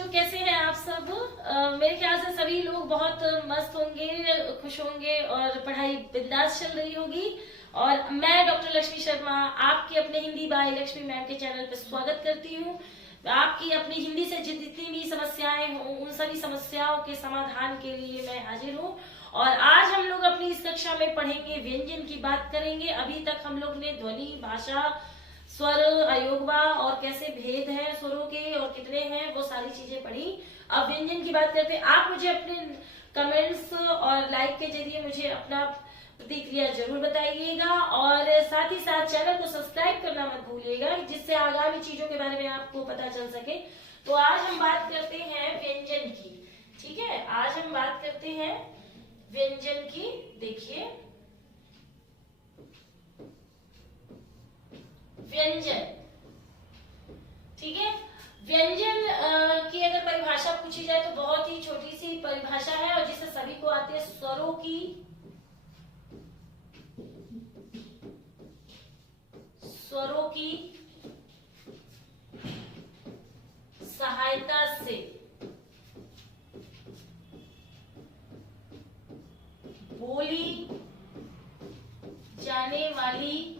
बच्चों, कैसे हैं आप सब? मेरे ख्याल से सभी लोग बहुत मस्त होंगे, खुश होंगे और पढ़ाई बिंदास चल रही होगी। और मैं डॉक्टर लक्ष्मी शर्मा आपके अपने हिंदी बाय लक्ष्मी मैम के चैनल पर स्वागत करती हूँ। आपकी अपनी हिंदी से जितनी भी समस्याएं हों, उन सभी समस्याओं के समाधान के लिए मैं हाजिर हूँ। और आज हम लोग अपनी इस कक्षा में पढ़ेंगे, व्यंजन की बात करेंगे। अभी तक हम लोग ने ध्वनि, भाषा, स्वर, अयोगवा और कैसे भेद हैं स्वरों के और कितने हैं, वो सारी चीजें पढ़ी। अब व्यंजन की बात करते हैं। आप मुझे अपने कमेंट्स और लाइक के जरिए मुझे अपना प्रतिक्रिया जरूर बताइएगा और साथ ही साथ चैनल को सब्सक्राइब करना मत भूलिएगा, जिससे आगामी चीजों के बारे में आपको पता चल सके। तो आज हम बात करते हैं व्यंजन की। ठीक है, आज हम बात करते हैं व्यंजन की। देखिए, व्यंजन, ठीक है। व्यंजन की अगर परिभाषा पूछी जाए तो बहुत ही छोटी सी परिभाषा है और जिससे सभी को आती है। स्वरों की सहायता से बोली जाने वाली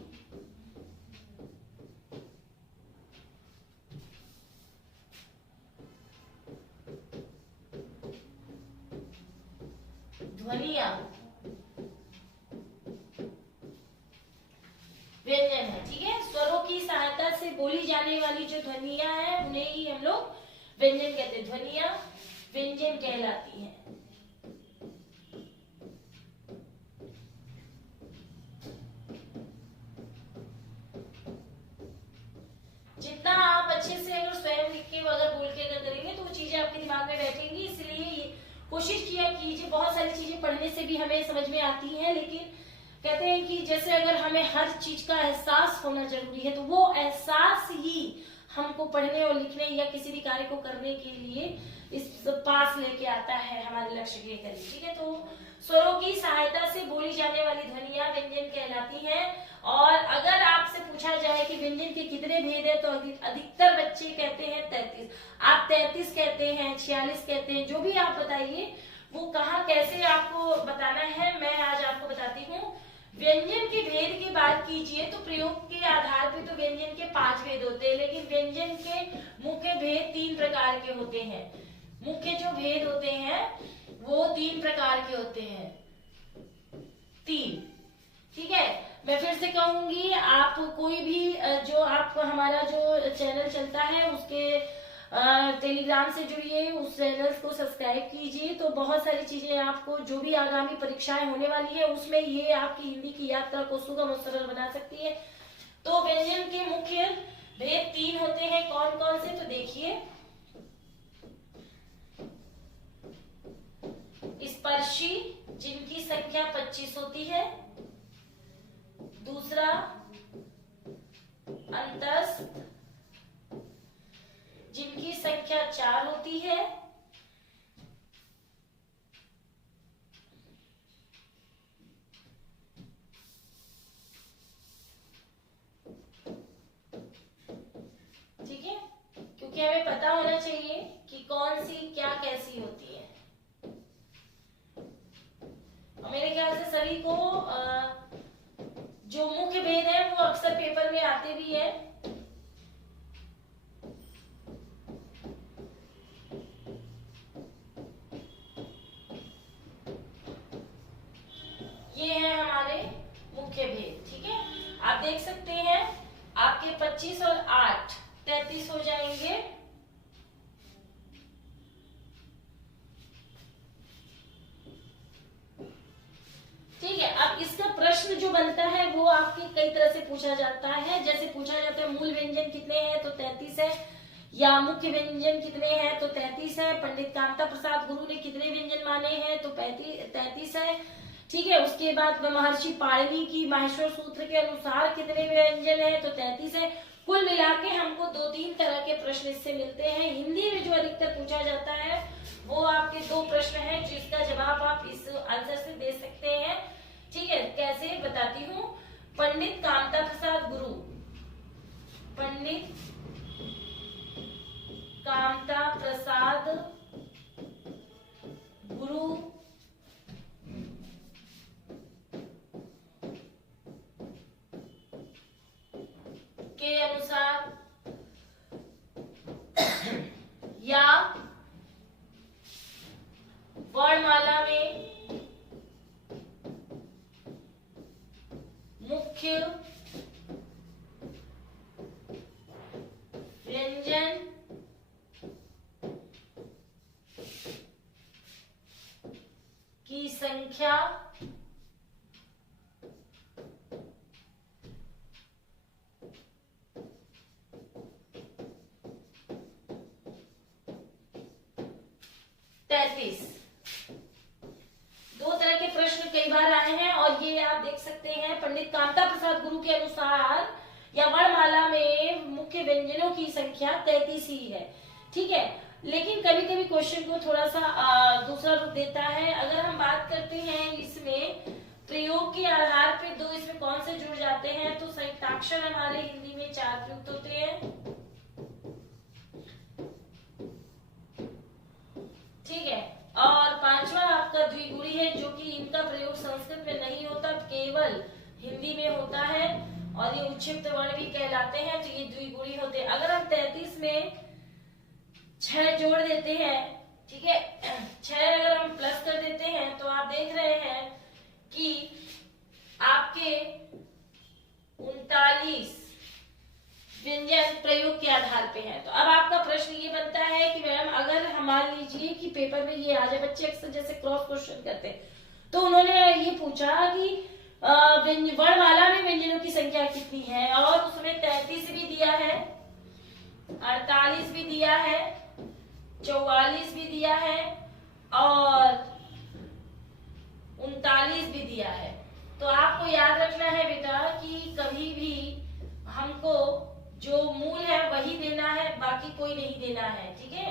ध्वनियां व्यंजन है। ठीक है, स्वरों की सहायता से बोली जाने वाली जो ध्वनियां हैं उन्हें ही हम लोग व्यंजन कहते हैं। ध्वनियां व्यंजन कहलाती हैं। जितना आप अच्छे से अगर स्वयं लिख के अगर बोल के अगर करेंगे तो वो चीजें आपके दिमाग में बैठेंगी। इसलिए कोशिश किया कीजिए। बहुत सारी चीजें पढ़ने से भी हमें समझ में आती हैं, लेकिन कहते हैं कि जैसे अगर हमें हर चीज का एहसास होना जरूरी है, तो वो एहसास ही हमको पढ़ने और लिखने या किसी भी कार्य को करने के लिए इस पास लेके आता है हमारे लक्ष्य के करीब। ठीक है, तो स्वरों की सहायता से बोली जाने वाली ध्वनियां व्यंजन कहलाती हैं। और अगर आपसे पूछा जाए कि व्यंजन के कितने भेद है, तो अधिकतर बच्चे कहते हैं 33। आप 33 कहते हैं, 46 कहते हैं, जो भी आप बताइए वो कहाँ कैसे आपको बताना है, मैं आज आपको बताती हूँ। व्यंजन के भेद की बात कीजिए तो प्रयोग के आधार पर तो व्यंजन के 5 भेद होते हैं, लेकिन व्यंजन के मुख्य भेद 3 प्रकार के होते हैं। मुख्य जो भेद होते हैं वो 3 प्रकार के होते हैं। 3, ठीक है। मैं फिर से कहूंगी, आप कोई भी जो आप हमारा जो चैनल चलता है उसके टेलीग्राम से जुड़िए, उस चैनल को सब्सक्राइब कीजिए। तो बहुत सारी चीजें आपको, जो भी आगामी परीक्षाएं होने वाली है उसमें ये आपकी हिंदी की यात्रा को सुगम और सरल बना सकती है। तो व्यंजन के मुख्य भेद 3 होते हैं। कौन कौन से? तो देखिए, स्पर्शी जिनकी संख्या 25 होती है। दूसरा, अंतस्थ जिनकी संख्या 4 होती है। ठीक है, क्योंकि हमें पता होना चाहिए कि कौन सी क्या कैसी होती है। और मेरे ख्याल से सभी को जो मुख्य भेद है वो अक्सर पेपर में आते भी है। ये है हमारे मुख्य भेद। ठीक है, आप देख सकते हैं आपके 25 और 8 33 हो जाएंगे। ठीक है, अब इसका प्रश्न जो बनता है वो आपके कई तरह से पूछा जाता है। जैसे पूछा जाता है मूल व्यंजन कितने हैं, तो 33 है। या मुख्य व्यंजन कितने हैं, तो 33 है। पंडित कामता प्रसाद गुरु ने कितने व्यंजन माने हैं, तो 33 है। ठीक है, उसके बाद महर्षि पाणिनि की माहेश्वर सूत्र के अनुसार कितने व्यंजन है, तो 33 है। कुल मिला के हमको 2-3 तरह के प्रश्न इससे मिलते हैं। हिंदी में जो अधिकतर पूछा जाता है वो आपके 2 प्रश्न हैं, जिसका जवाब आप इस आंसर से दे सकते हैं। ठीक है, कैसे बताती हूँ। पंडित कामता प्रसाद गुरु, पंडित काम कामता प्रसाद गुरु के अनुसार या वर्णमाला में मुख्य व्यंजन की संख्या तैतीस। दो तरह के प्रश्न कई बार आए हैं और ये आप देख सकते हैं पंडित कामता प्रसाद गुरु के अनुसार या वर्णमाला में मुख्य व्यंजनों की संख्या 33 ही है। ठीक है, लेकिन कभी कभी क्वेश्चन को थोड़ा सा दूसरा रूप देता है। अगर हम बात करते हैं इसमें प्रयोग के आधार पे दो इसमें कौन से जुड़ जाते हैं, तो संयुक्ताक्षर हमारे हिंदी में 4 प्रयुक्त होते हैं। ठीक है, और पांचवा आपका द्विगुणी है, जो कि इनका प्रयोग संस्कृत में नहीं होता, केवल हिंदी में होता है और ये उच्छिष्ट वर्ण भी कहलाते हैं, तो ये द्विगुणी होते हैं। अगर हम 33 में 6 जोड़ देते हैं, ठीक है, 6 अगर हम प्लस कर देते हैं तो आप देख रहे हैं कि आपके 39 व्यंजन प्रयोग के आधार पे है। तो अब आपका प्रश्न ये बनता है कि मैडम अगर हम मान लीजिए कि पेपर में ये आ जाए, बच्चे अक्सर जैसे क्रॉस क्वेश्चन करते हैं, तो उन्होंने ये पूछा कि वर्णमाला में व्यंजनों की संख्या कितनी है, और उसमें 33 भी दिया है, 48 भी दिया है, 44 भी दिया है और 39 भी दिया है। तो आपको याद रखना है बेटा कि कभी भी हमको जो मूल है वही देना है, बाकी कोई नहीं देना है। ठीक है,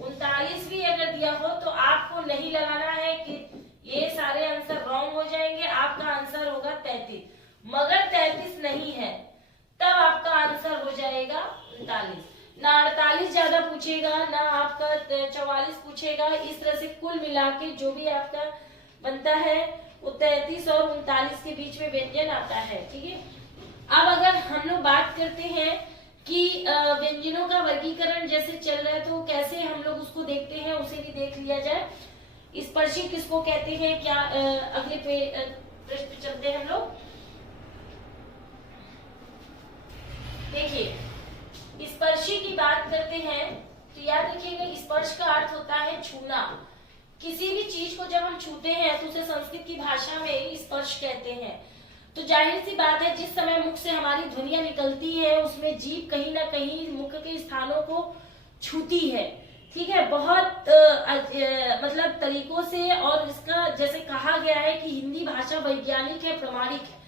39 भी अगर दिया हो तो आपको नहीं लगाना है कि ये सारे आंसर रॉन्ग हो जाएंगे, आपका आंसर होगा 33। मगर 33 नहीं है तब आपका आंसर हो जाएगा 39। ना 48 ज्यादा पूछेगा, ना आपका 44 पूछेगा। इस तरह से कुल मिला के जो भी आपका बनता है वो 33 और 39 के बीच में व्यंजन आता है। ठीक है, अब अगर हम लोग बात करते हैं कि व्यंजनों का वर्गीकरण जैसे चल रहा है तो कैसे हम लोग उसको देखते हैं, उसे भी देख लिया जाए। स्पर्शी किसको कहते हैं, क्या अगले पृष्ठ पे चलते हैं हम लोग। देखिए, स्पर्शी की बात करते हैं तो याद रखिएगा स्पर्श का अर्थ होता है छूना। किसी भी चीज को जब हम छूते हैं तो उसे संस्कृत की भाषा में स्पर्श कहते हैं। तो जाहिर सी बात है जिस समय मुख से हमारी ध्वनियां निकलती है उसमें जीभ कहीं ना कहीं मुख के स्थानों को छूती है। ठीक है, बहुत मतलब तरीकों से। और इसका जैसे कहा गया है कि हिंदी भाषा वैज्ञानिक है, प्रामाणिक है।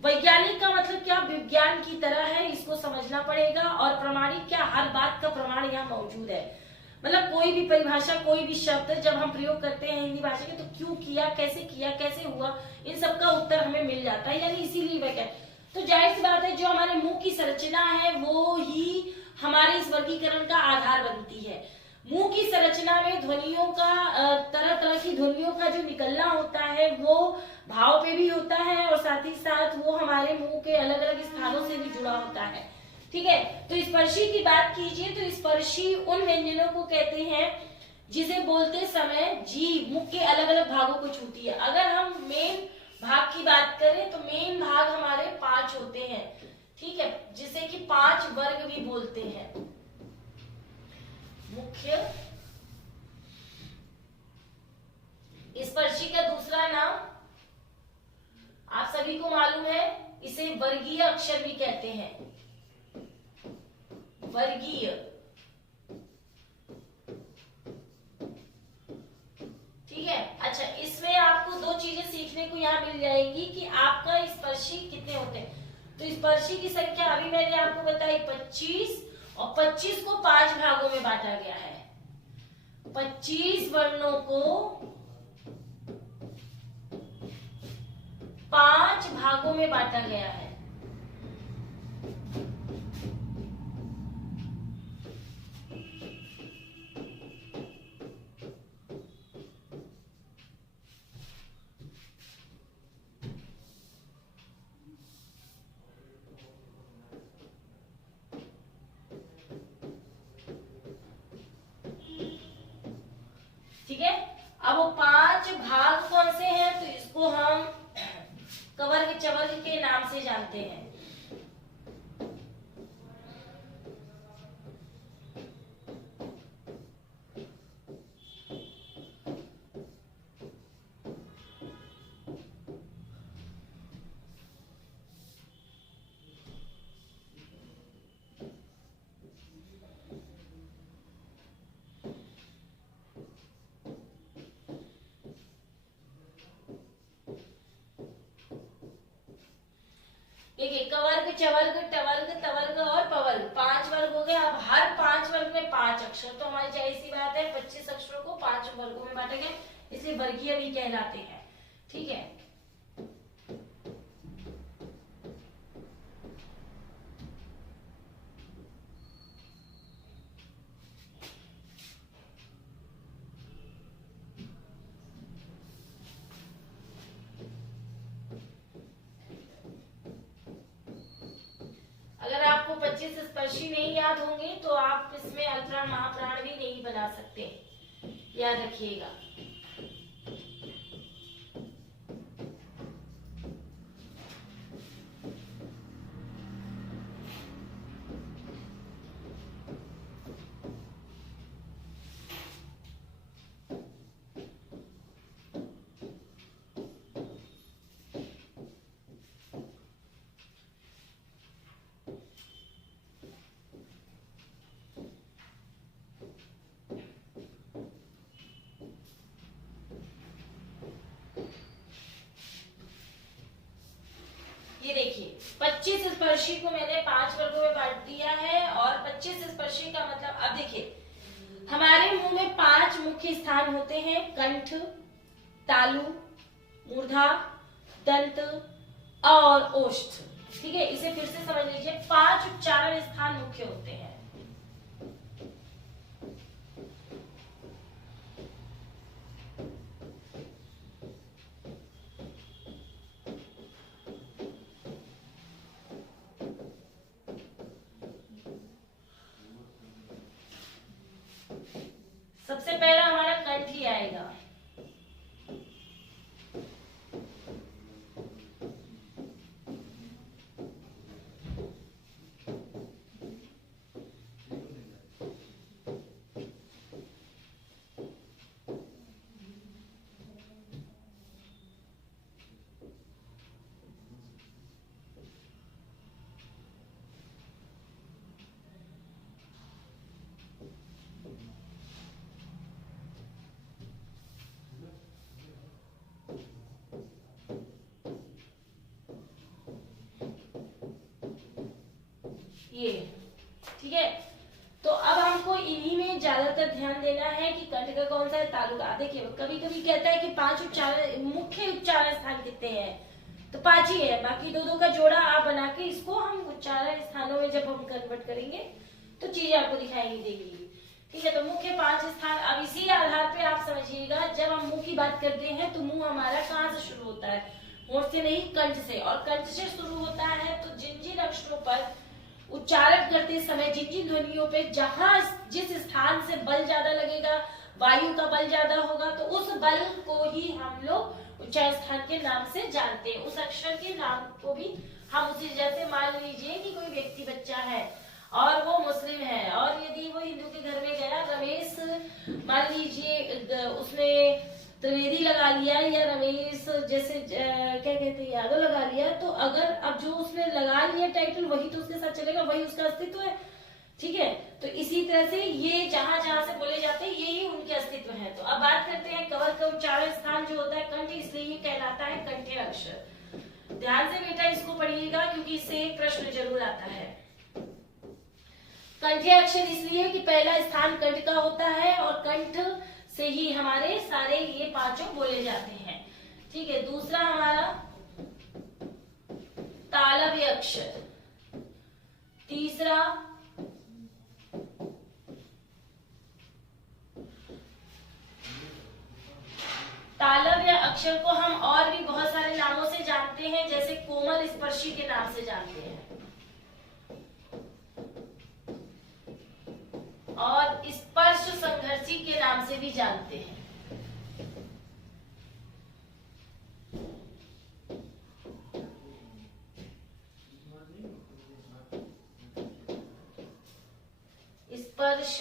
वैज्ञानिक का मतलब क्या, विज्ञान की तरह है, इसको समझना पड़ेगा। और प्रामाणिक क्या, हर बात का प्रमाण यहाँ मौजूद है। मतलब कोई भी परिभाषा, कोई भी शब्द जब हम प्रयोग करते हैं हिंदी भाषा के, तो क्यों किया, कैसे हुआ, इन सब का उत्तर हमें मिल जाता है, यानी इसीलिए वैज्ञानिक। तो जाहिर सी बात है जो हमारे मुंह की संरचना है वो ही हमारे इस वर्गीकरण का आधार बनती है। मुंह की संरचना में ध्वनियों का, तरह तरह की ध्वनियों का जो निकलना होता है वो भाव पे भी होता है और साथ ही साथ वो हमारे मुंह के अलग अलग स्थानों से भी जुड़ा होता है। ठीक है, तो स्पर्शी की बात कीजिए तो स्पर्शी उन व्यंजनों को कहते हैं जिसे बोलते समय जीभ मुख के अलग अलग भागों को छूती है। अगर हम मेन भाग की बात करें तो मेन भाग हमारे 5 होते हैं। ठीक है, जिसे कि 5 वर्ग भी बोलते हैं। मुख्य स्पर्शी का दूसरा नाम आप सभी को मालूम है, इसे वर्गीय अक्षर भी कहते हैं। वर्गीय, ठीक है। अच्छा, इसमें आपको 2 चीजें सीखने को यहाँ मिल जाएंगी कि आपका स्पर्शी कितने होते हैं। तो स्पर्शी की संख्या अभी मैंने आपको बताई 25, और 25 को 5 भागों में बांटा गया है। 25 वर्णों को 5 भागों में बांटा गया है। जानते हैं। देखिए कवर्ग, चवर्ग, टवर्ग, तवर्ग और पवर्ग, 5 वर्ग हो गए। अब हर 5 वर्ग में 5 अक्षर, तो हमारी जाहिर सी बात है 25 अक्षरों को 5 वर्गों में बांटे गए, इसलिए वर्गीय भी कहलाते हैं। ठीक है, अगर आपको 25 स्पर्शी नहीं याद होंगे तो आप इसमें अल्पप्राण महाप्राण भी नहीं बना सकते, याद रखिएगा। ये देखिए 25 स्पर्शी को मैंने 5 वर्गों में बांट दिया है, और 25 स्पर्शी का मतलब, अब देखिए हमारे मुंह में 5 मुख्य स्थान होते हैं, कंठ, तालु, मूर्धा, दंत और ओष्ठ। ठीक है, इसे फिर से समझ लीजिए, 5 उच्चारण स्थान मुख्य होते हैं। सबसे पहला हमारा कंठ ही आएगा। ये ठीक है, तो अब हमको इन्हीं में ज्यादातर ध्यान देना है कि कंठ का कौन सा है, तालु का। देखिए कभी कभी कहता है कि 5 उच्चारण, मुख्य उच्चारण स्थान कितने हैं, तो 5 ही है, बाकी 2-2 का जोड़ा आप बना के इसको हम उच्चारण स्थानों में जब हम कन्वर्ट करेंगे तो चीजें आपको दिखाई देगी। ठीक है, तो मुख्य 5 स्थान। अब इसी आधार पे आप समझिएगा, जब हम मुंह की बात करते हैं तो मुंह हमारा कहाँ से शुरू होता है, होंठ से नहीं, कंठ से, और कंठ से शुरू होता है। तो जिन जिन अक्षरों पर उच्चारण करते समय, जिन जिन ध्वनियों पे जहां जिस स्थान से बल ज्यादा लगेगा, वायु का बल ज्यादा होगा, तो उस बल को ही हम लोग उच्चारण स्थान के नाम से जानते हैं। उस अक्षर के नाम को भी हम उसी, जैसे मान लीजिए कि कोई व्यक्ति बच्चा है और वो मुस्लिम है, और यदि वो हिंदू के घर में गया, रमेश मान लीजिए उसने त्रिवेदी लगा लिया, या रमेश जैसे क्या कहते हैं यादव लगा लिया, तो अगर अब जो उसने लगा लिया टाइटल, वही तो उसके साथ चलेगा, वही उसका अस्तित्व है। ठीक है, तो इसी तरह से ये जहां जहां से बोले जाते हैं यही उनके अस्तित्व है। तो अब बात करते हैं कवर का उच्चारण स्थान जो होता है कंठ, इसलिए ये कहलाता है कंठ्य अक्षर। ध्यान से बेटा इसको पढ़िएगा, क्योंकि इससे एक प्रश्न जरूर आता है। कंठ्य अक्षर इसलिए कि पहला स्थान कंठ का होता है, और कंठ से ही हमारे सारे ये 5 बोले जाते हैं। ठीक है, दूसरा हमारा तालव्य अक्षर, तीसरा तालव्य अक्षर को हम और भी बहुत सारे नामों से जानते हैं, जैसे कोमल स्पर्शी के नाम से जानते हैं, और स्पर्श संघर्षी के नाम से भी जानते हैं। स्पर्श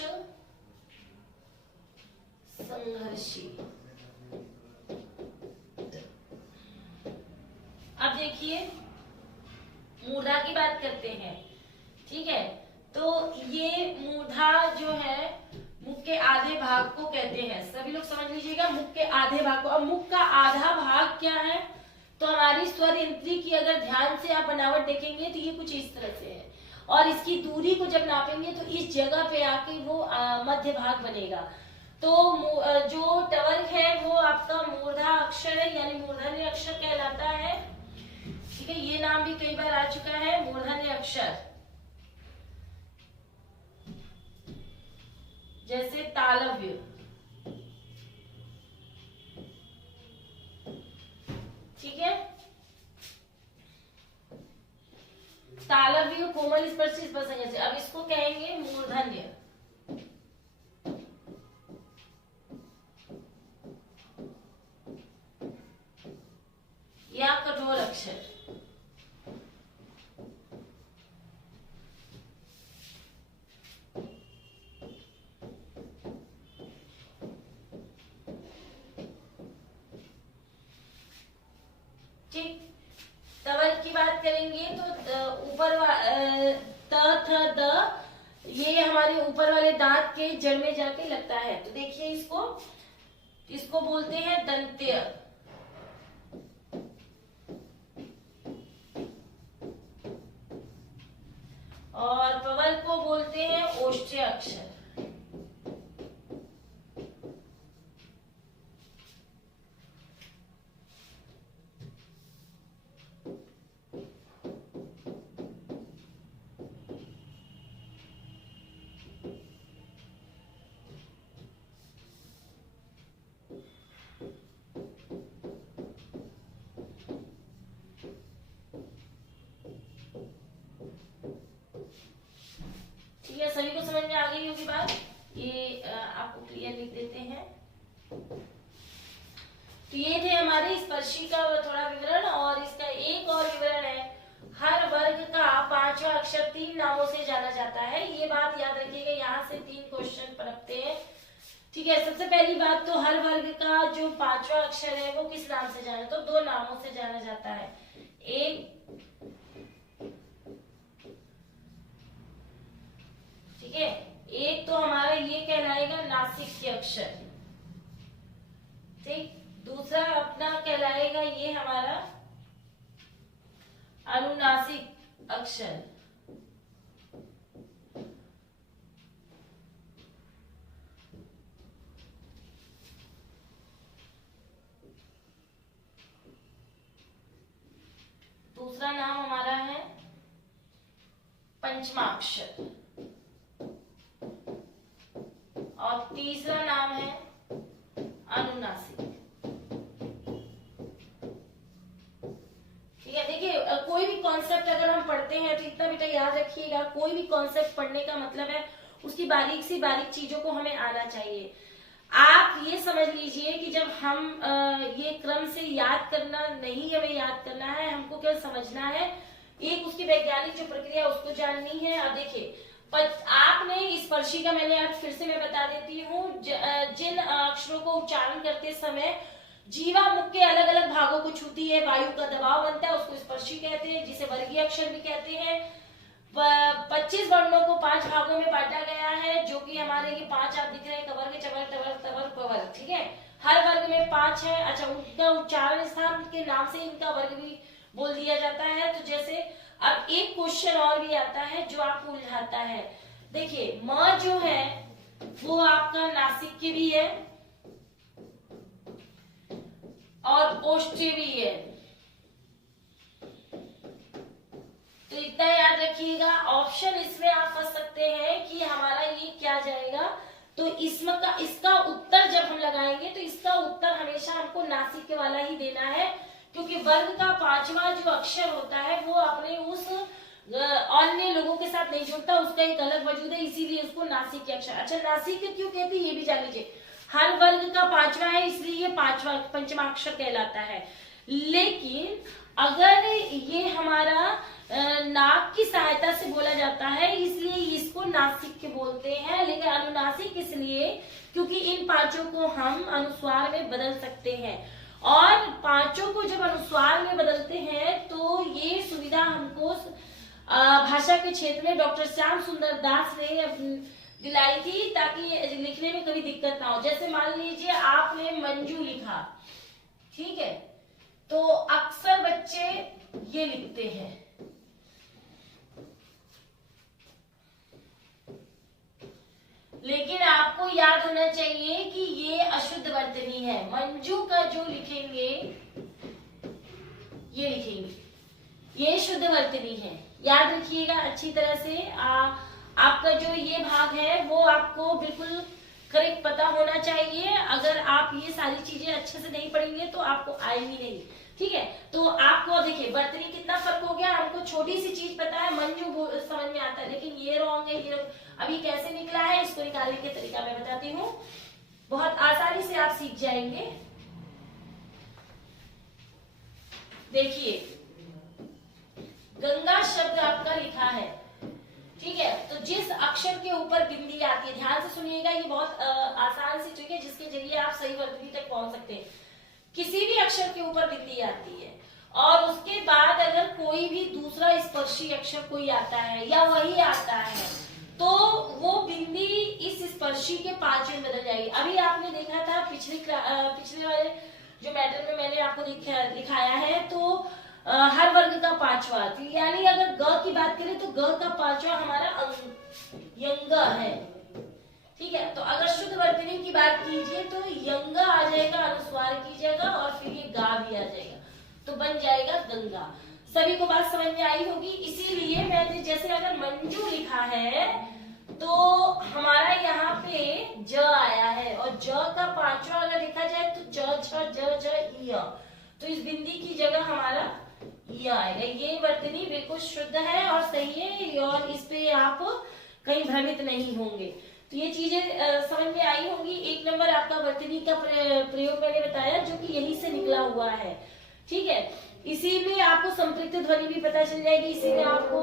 संघर्षी। अब देखिए मूर्धा की बात करते हैं, ठीक है। तो ये मूर्धा जो है मुख के आधे भाग को कहते हैं, सभी लोग समझ लीजिएगा, मुख के आधे भाग को। अब मुख का आधा भाग क्या है, तो हमारी स्वर इंद्री की अगर ध्यान से आप बनावट देखेंगे तो ये कुछ इस तरह से है, और इसकी दूरी को जब नापेंगे तो इस जगह पे आके वो मध्य भाग बनेगा। तो जो टवर्ग है वो आपका मूर्धा अक्षर है, यानी मूर्धन्य अक्षर कहलाता है, ठीक है। ये नाम भी कई बार आ चुका है, मूर्धन्य अक्षर। जैसे तालव्य, ठीक है। तालव्य कोमल स्पर्श से, अब इसको कहेंगे मूर्धन्य या कठोर अक्षर। ठीक, तवर्ग की बात करेंगे तो ऊपर त थ द, ये हमारे ऊपर वाले दांत के जड़ में जाके लगता है। तो देखिए इसको बोलते हैं दंत्य, और पवर्ग को बोलते हैं ओष्ठ्य अक्षर। सभी को समझ में आ गई होगी बात, ये आपको क्लियर लिख देते हैं। तो ये थे हमारे स्पर्शी का थोड़ा विवरण, और इसका एक और विवरण है, हर वर्ग का पांचवा अक्षर 3 नामों से जाना जाता है। ये बात याद रखिएगा, यहाँ से 3 क्वेश्चन पनपते हैं, ठीक है। सबसे पहली बात तो हर वर्ग का जो पांचवा अक्षर है वो किस नाम से जाना, तो 2 नामों से जाना जाता है। एक, ठीक है, एक तो हमारा ये कहलाएगा नासिक अक्षर, ठीक। दूसरा अपना कहलाएगा ये हमारा अनुनासिक अक्षर, दूसरा नाम हमारा है पंचमाक्षर, और तीसरा नाम है अनुनासिक, ठीक है। देखिए कोई भी कॉन्सेप्ट अगर हम पढ़ते हैं तो इतना बेटा याद रखिएगा, कोई भी कॉन्सेप्ट पढ़ने का मतलब है उसकी बारीक से बारीक चीजों को हमें आना चाहिए। आप ये समझ लीजिए कि जब हम ये क्रम से याद करना नहीं, हमें याद करना है, हमको केवल समझना है, एक उसकी वैज्ञानिक जो प्रक्रिया उसको जाननी है। अब देखिए आपने स्पर्शी का मैंने आज फिर से मैं बता देती हूँ, जिन अक्षरों को उच्चारण करते समय जीवा मुख के अलग अलग भागों को छूती है, वायु का दबाव बनता है, उसको स्पर्शी कहते हैं, जिसे वर्गीय अक्षर भी कहते हैं। 25 वर्णों को 5 भागों में बांटा गया है, जो कि हमारे ये 5 आप दिख रहे हैं, कवर्ग, चवर्ग, टवर्ग, तवर्ग, पवर्ग, ठीक है। हर वर्ग में 5 है। अच्छा, उनका उच्चारण स्थान के नाम से इनका वर्ग भी बोल दिया जाता है। तो जैसे अब एक क्वेश्चन और भी आता है जो आपको उलझाता है। देखिए म जो है वो आपका नासिक की भी है और ओष्ठ्य भी है, तो इतना याद रखिएगा। ऑप्शन इसमें आप फंस सकते हैं कि हमारा ये क्या जाएगा, तो इसका उत्तर जब हम लगाएंगे तो इसका उत्तर हमेशा हमको नासिक वाला ही देना है, क्योंकि वर्ग का 5वां जो अक्षर होता है वो अपने उस अन्य लोगों के साथ नहीं जुड़ता, उसका एक अलग वजूद है, इसीलिए उसको नासिक अक्षर। अच्छा, नासिक क्यों कहते हैं ये भी जान लीजिए। हर वर्ग का 5वां है इसलिए ये 5वां पंचमाक्षर कहलाता है। लेकिन अगर ये हमारा नाक की सहायता से बोला जाता है इसलिए इसको नासिक बोलते हैं। अनुनासिक इसलिए क्योंकि इन पांचों को हम अनुस्वार में बदल सकते हैं, और पांचों को जब अनुस्वार में बदलते हैं तो ये सुविधा हमको भाषा के क्षेत्र में डॉक्टर श्याम सुंदर दास ने दिलाई थी, ताकि लिखने में कभी दिक्कत ना हो। जैसे मान लीजिए आपने मंजू लिखा, ठीक है, तो अक्सर बच्चे ये लिखते हैं, लेकिन आपको याद होना चाहिए कि ये अशुद्ध वर्तनी है। मंजू का जो लिखेंगे, ये लिखेंगे, ये शुद्ध वर्तनी है। याद रखिएगा अच्छी तरह से। आपका जो ये भाग है वो आपको बिल्कुल करेक्ट पता होना चाहिए। अगर आप ये सारी चीजें अच्छे से नहीं पढ़ेंगे तो आपको आएगी नहीं, ठीक है। तो आपको देखिए वर्तनी कितना फर्क हो गया। हमको छोटी सी चीज पता है, मंजू समझ में आता है, लेकिन ये रॉन्ग है, ये अभी कैसे निकला है इसको निकालने के तरीका मैं बताती हूँ। बहुत आसानी से आप सीख जाएंगे। देखिए गंगा शब्द आपका लिखा है, ठीक है, तो जिस अक्षर के ऊपर बिंदी आती है, ध्यान से सुनिएगा, ये बहुत आसान सी ट्रिक है जिसके जरिए आप सही वर्तनी तक पहुंच सकते हैं। किसी भी अक्षर के ऊपर बिंदी आती है और उसके बाद अगर कोई भी दूसरा स्पर्शी अक्षर कोई आता है या वही आता है तो वो बिंदी इस स्पर्शी के 5 में बदल जाएगी। अभी आपने देखा था पिछले वाले जो मैटर में मैंने आपको दिखाया है, तो हर वर्ग का 5वां, यानी अगर ग की बात करें तो ग का 5वां हमारा यंग है, ठीक है। तो अगर शुद्ध वर्तनी की बात कीजिए तो यंग आ जाएगा अनुस्वार की जगह, और फिर ये गा भी आ जाएगा, तो बन जाएगा गंगा। सभी को बात समझ में आई होगी। इसीलिए मैंने जैसे अगर मंजू लिखा है तो हमारा यहाँ पे ज आया है, और ज का 5वां अगर लिखा जाए तो ज छ ज ज य, तो इस बिंदी की जगह हमारा य आएगा। ये वर्तनी बिल्कुल शुद्ध है और सही है, और इस पे आप कहीं भ्रमित नहीं होंगे। तो ये चीजें समझ में आई होंगी। 1 नंबर आपका वर्तनी का प्रयोग मैंने बताया जो कि यही से निकला हुआ है, ठीक है। इसी में आपको संपृक्त ध्वनि भी पता चल जाएगी, इसी में आपको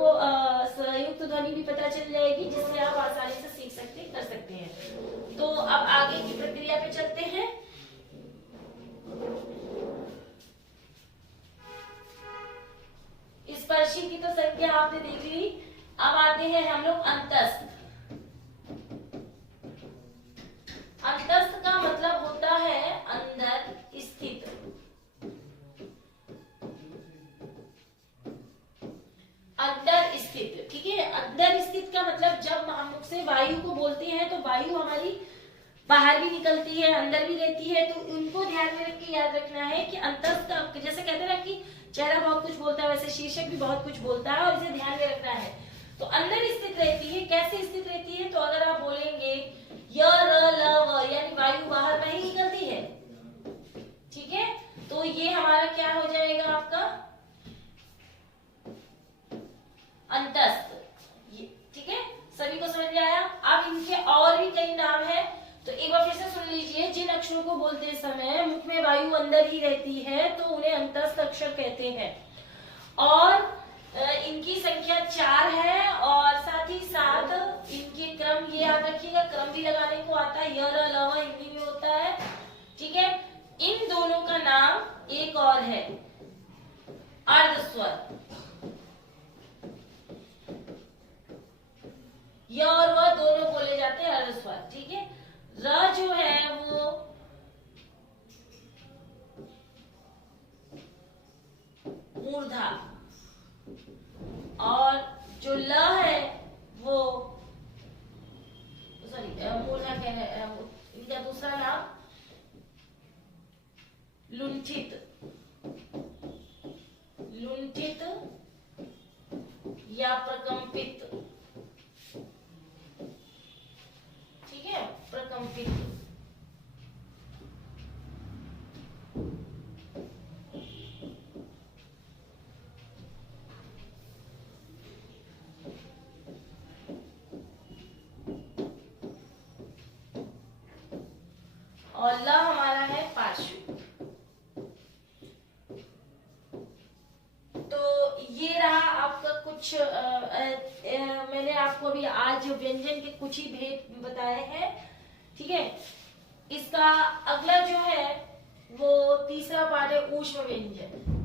संयुक्त ध्वनि भी पता चल जाएगी, जिससे आप आसानी से सीख सकते कर सकते हैं। तो अब आगे की प्रक्रिया पे चलते हैं। स्पर्शी की तो संख्या आपने देख ली। अब आते हैं हम लोग अंतस्थ। अंतस्थ का मतलब होता है अंदर स्थित। अंदर स्थित, ठीक है। अंदर स्थित का मतलब जब हम लोग से वायु को बोलते हैं तो वायु हमारी बाहर भी निकलती है, अंदर भी रहती है, तो उनको ध्यान में रख के याद रखना है कि अंतस्थ का, जैसे कहते हैं ना कि चेहरा बहुत कुछ बोलता है, वैसे शीर्षक भी बहुत कुछ बोलता है, और इसे ध्यान में रखना है। तो अंदर स्थित रहती है। कैसे स्थित रहती है? तो अगर आप बोलेंगे य र ल व, यानी वायु बाहर नहीं निकलती है, ठीक है, तो ये हमारा क्या हो जाएगा आपका अंतस्थ, ठीक है। सभी को समझ में आया? अब इनके और भी कई नाम है, तो एक बार फिर से सुन लीजिए। जिन अक्षरों को बोलते समय मुख में वायु अंदर ही रहती है तो उन्हें अंतस्थ अक्षर कहते हैं, और इनकी संख्या 4 है, और साथ ही साथ इनके क्रम, ये याद रखिएगा, क्रम भी लगाने को आता है, य र ल व हिंदी में होता है, ठीक है। इन दोनों का नाम एक और है अर्ध स्वर। य और व दोनों बोले जाते हैं अर्ध स्वर, ठीक है। र जो है वो मूर्धा, और जो ल है वो, सॉरी मूर्धा क्या है, इनका दूसरा नाम लुंठित, लुंठित या प्रकंपित, ठीक है, प्रकंपित। और ल हमारा है पार्श्व। तो ये रहा आपका कुछ मैंने आपको अभी अभी आज व्यंजन के कुछ ही भेद बताए हैं, ठीक है। इसका अगला जो है वो तीसरा पार्ट है ऊष्म व्यंजन।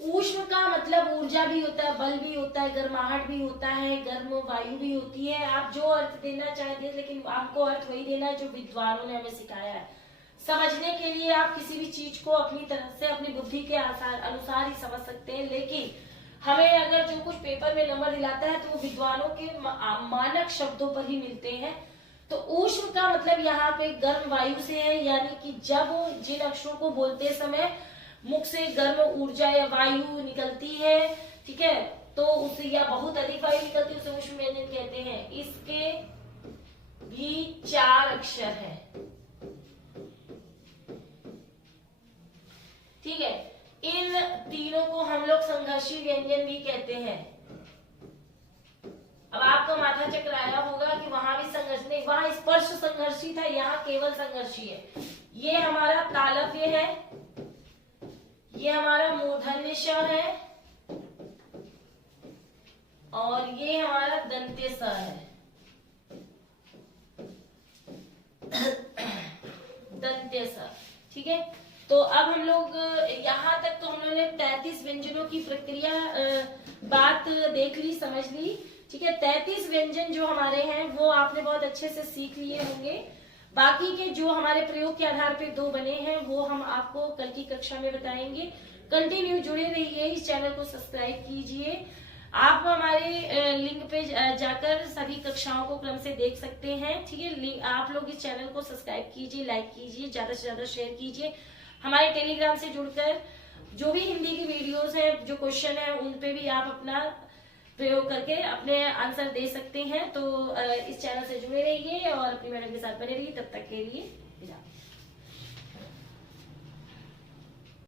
ऊष्म का मतलब ऊर्जा भी होता है, बल भी होता है, गर्माहट भी होता है, गर्म वायु भी होती है। आप जो अर्थ देना चाहते हैं, लेकिन आपको अर्थ वही देना है जो विद्वानों ने हमें सिखाया है। समझने के लिए आप किसी भी चीज को अपनी तरफ से अपनी बुद्धि के अनुसार ही समझ सकते हैं, लेकिन हमें अगर जो कुछ पेपर में नंबर दिलाता है तो वो विद्वानों के मानक शब्दों पर ही मिलते हैं। तो ऊष्म का मतलब यहाँ पे गर्म वायु से है, यानी कि जब जिन अक्षरों को बोलते समय मुख से गर्म ऊर्जा या वायु निकलती है, ठीक है, तो उससे या बहुत अधिक वायु निकलती है, उसे ऊष्म व्यंजन कहते हैं। इसके भी 4 अक्षर हैं, ठीक है। इन तीनों को हम लोग संघर्षी व्यंजन भी कहते हैं। अब आपका माथा चकराया होगा कि वहां भी संघर्ष नहीं, वहां स्पर्श संघर्षी था, यहाँ केवल संघर्षी है। ये हमारा तालव्य है, ये हमारा मूर्धन्य श है, और ये हमारा दंत्य स है, दंत्य स, ठीक है। तो अब हम लोग यहाँ तक तो हम लोगों ने 33 व्यंजनों की प्रक्रिया बात देख ली, समझ ली, ठीक है। 33 व्यंजन जो हमारे हैं वो आपने बहुत अच्छे से सीख लिए होंगे। बाकी के जो हमारे प्रयोग के आधार पे 2 बने हैं वो हम आपको कल की कक्षा में बताएंगे। कंटिन्यू जुड़े रहिए, इस चैनल को सब्सक्राइब कीजिए। आप हमारे लिंक पे जाकर सभी कक्षाओं को क्रम से देख सकते हैं, ठीक है। आप लोग इस चैनल को सब्सक्राइब कीजिए, लाइक कीजिए, ज्यादा से ज्यादा शेयर कीजिए। हमारे टेलीग्राम से जुड़कर जो भी हिंदी की वीडियोस है, जो क्वेश्चन है, उन पे भी आप अपना प्रयोग करके अपने आंसर दे सकते हैं। तो इस चैनल से जुड़े रहिए और अपनी मैडम के साथ बने रहिए। तब तक के लिए विदा।